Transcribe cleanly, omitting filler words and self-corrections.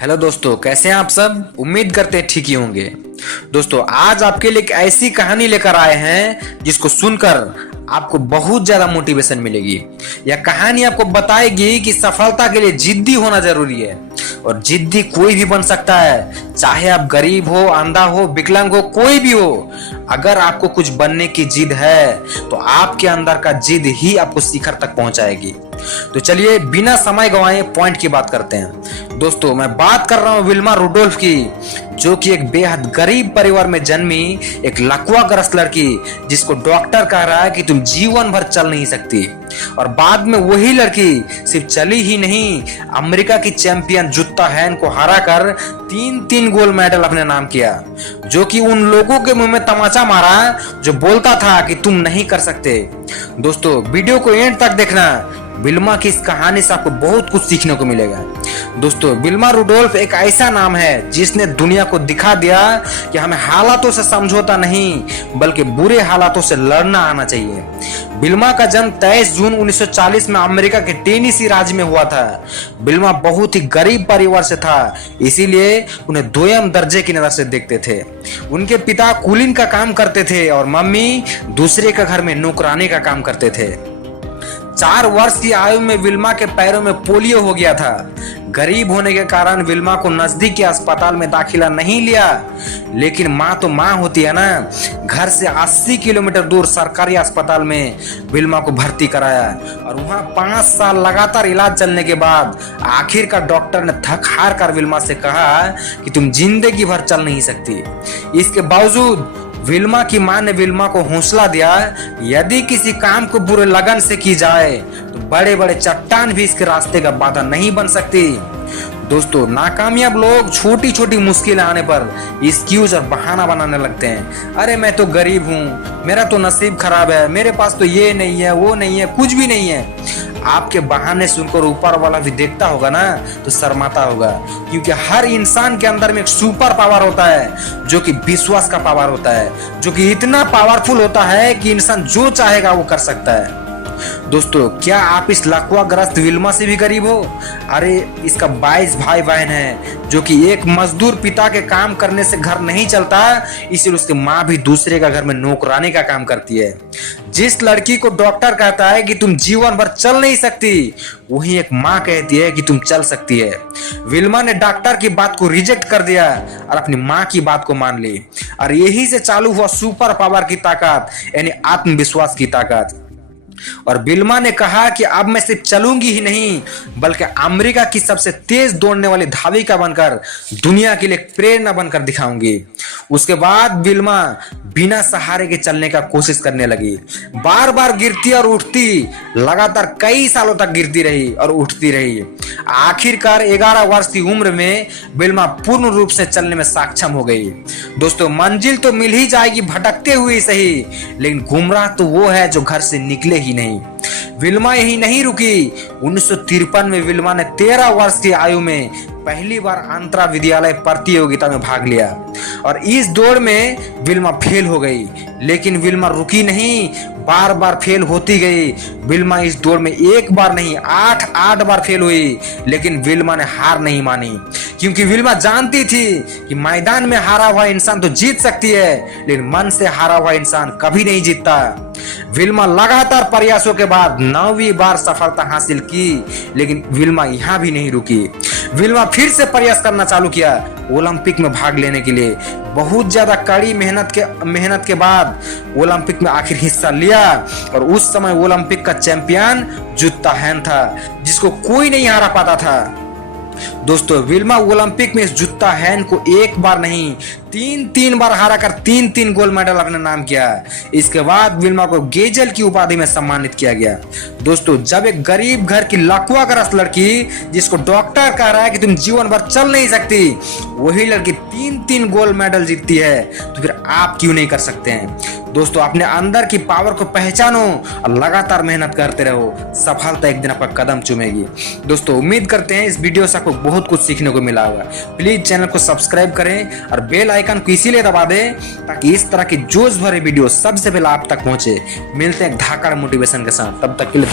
Hello दोस्तों, कैसे हैं आप सब। उम्मीद करते हैं ठीक ही होंगे। दोस्तों, आज आपके लिए एक ऐसी कहानी लेकर आए हैं जिसको सुनकर आपको बहुत ज्यादा मोटिवेशन मिलेगी। यह कहानी आपको बताएगी कि सफलता के लिए जिद्दी होना जरूरी है और जिद्दी कोई भी बन सकता है, चाहे आप गरीब हो, अंधा हो, विकलांग हो, कोई भी हो। अगर आपको कुछ बनने की जिद है तो आपके अंदर का जिद ही आपको शिखर तक पहुंचाएगी। तो चलिए बिना समय गंवाए पॉइंट की बात करते हैं। दोस्तों, मैं बात कर रहा हूं विल्मा रुडोल्फ की, जो कि एक बेहद गरीब परिवार में जन्मी एक लकवाग्रस्त लड़की, जिसको डॉक्टर कह रहा है कि तुम जीवन भर चल नहीं सकती। और बाद में वही लड़की सिर्फ चली ही नहीं, अमेरिका की चैंपियन जुत्ता हैन को हराकर तीन गोल्ड मेडल अपने नाम किया, जो कि उन लोगों के मुंह में तमाचा मारा जो बोलता था कि तुम नहीं कर सकते। दोस्तों, वीडियो को एंड तक देखना। विल्मा की इस कहानी से आपको बहुत कुछ सीखने को मिलेगा। दोस्तों, विल्मा रुडोल्फ एक ऐसा नाम है जिसने दुनिया को दिखा दिया कि हमें हालातों से समझौता नहीं बल्कि बुरे हालातों से लड़ना आना चाहिए। विल्मा का जन्म 23 जून 1940 में अमेरिका के टेनेसी राज्य में हुआ था। विल्मा बहुत ही गरीब परिवार से था, इसीलिए उन्हें दोयम दर्जे की नजर से देखते थे। उनके पिता कुलीन का काम करते थे और मम्मी दूसरे के घर में नौकरानी का काम करते थे। 4 वर्ष की आयु में विल्मा के पैरों में पोलियो हो गया था। गरीब होने के कारण विल्मा को नजदीक के अस्पताल में दाखिला नहीं लिया, लेकिन माँ तो माँ होती है ना। घर से 80 किलोमीटर दूर सरकारी अस्पताल में विल्मा को भर्ती कराया और वहाँ 5 साल लगातार इलाज चलने के बाद आखिरकार डॉक्टर ने थक हार कर विल्मा से कहा कि तुम जिंदगी भर चल नहीं सकती। इसके बावजूद विल्मा की मां ने विल्मा को हौसला दिया, यदि किसी काम को पूरे लगन से की जाए तो बड़े बड़े चट्टान भी इसके रास्ते का बाधा नहीं बन सकती। दोस्तों, नाकामयाब लोग छोटी छोटी मुश्किलें आने पर एक्सक्यूज और बहाना बनाने लगते हैं। अरे मैं तो गरीब हूँ, मेरा तो नसीब खराब है, मेरे पास तो ये नहीं है, वो नहीं है, कुछ भी नहीं है। आपके बहाने सुनकर ऊपर वाला भी देखता होगा ना तो शर्माता होगा, क्योंकि हर इंसान के अंदर में एक सुपर पावर होता है जो कि विश्वास का पावर होता है, जो कि इतना पावरफुल होता है कि इंसान जो चाहेगा वो कर सकता है। दोस्तों, क्या आप इस लकवाग्रस्त विल्मा से भी गरीब हो? अरे इसका 22 भाई बहन है, जो कि एक मजदूर पिता के काम करने से घर नहीं चलता, इसलिए उसकी माँ भी दूसरे का घर में नौकरानी का काम करती है। जिस लड़की को डॉक्टर कहता है कि तुम जीवन भर चल नहीं सकती, वही एक माँ कहती है कि तुम चल सकती है। विल्मा ने डॉक्टर की बात को रिजेक्ट कर दिया और अपनी माँ की बात को मान ली, और यही से चालू हुआ सुपर पावर की ताकत, यानी आत्मविश्वास की ताकत। और विल्मा ने कहा कि अब मैं सिर्फ चलूंगी ही नहीं बल्कि अमेरिका की सबसे तेज दौड़ने वाली धाविका बनकर दुनिया के लिए प्रेरणा बनकर दिखाऊंगी। उसके बाद विल्मा बिना सहारे के चलने का कोशिश करने लगी। बार बार गिरती और उठती, लगातार कई सालों तक गिरती रही और उठती रही। आखिरकार 11 वर्ष की उम्र में विल्मा पूर्ण रूप से चलने में सक्षम हो गई। दोस्तों, मंजिल तो मिल ही जाएगी भटकते हुए सही, लेकिन गुमराह तो वो है जो घर से निकले ही नहीं। विल्मा यही नहीं रुकी। 1953 में विल्मा ने 13 वर्ष की आयु में पहली बार अंतरा विद्यालय प्रतियोगिता में भाग लिया और इस दौड़ में विल्मा फेल हो गई, लेकिन विल्मा रुकी नहीं, बार बार फेल होती गई। विल्मा इस दौड़ में एक बार नहीं 8 बार फेल हुई, लेकिन विल्मा ने हार नहीं मानी, क्योंकि विल्मा जानती थी कि मैदान में हारा हुआ इंसान तो जीत सकती है, लेकिन मन से हारा हुआ इंसान कभी नहीं जीतता। विल्मा लगातार प्रयासों के बाद 9वीं बार सफलता हासिल की, लेकिन विल्मा यहाँ भी नहीं रुकी। विल्मा फिर से प्रयास करना चालू किया ओलंपिक में भाग लेने के लिए। बहुत ज्यादा कड़ी मेहनत के बाद ओलंपिक में आखिर हिस्सा लिया और उस समय ओलंपिक का चैंपियन जुत्ता हैन था, जिसको कोई नहीं हरा पाता था। दोस्तों, विल्मा ओलंपिक में इस जुत्ता हैन को एक बार नहीं 3 बार हरा कर 3 गोल्ड मेडल अपने नाम किया। इसके बाद विल्मा को गेजल की उपाधि में सम्मानित किया गया। दोस्तों, जब एक गरीब घर की लकवाग्रस्त लड़की, जिसको डॉक्टर कह रहा है कि तुम जीवन भर चल नहीं सकती, वही लड़की 3 गोल्ड मेडल जीतती है, तो फिर आप क्यों नहीं कर सकते हैं? दोस्तों, अपने अंदर की पावर को पहचानो और लगातार मेहनत करते रहो, सफलता एक दिन आपका कदम चूमेगी। दोस्तों, उम्मीद करते हैं इस वीडियो से आपको बहुत कुछ सीखने को मिला होगा। प्लीज चैनल को सब्सक्राइब करें और बेल आइकन को इसीलिए दबा दें ताकि इस तरह की जोश भरे वीडियो सबसे पहले आप तक पहुंचे। मिलते हैं धाकड़ मोटिवेशन के साथ, तब तक के लिए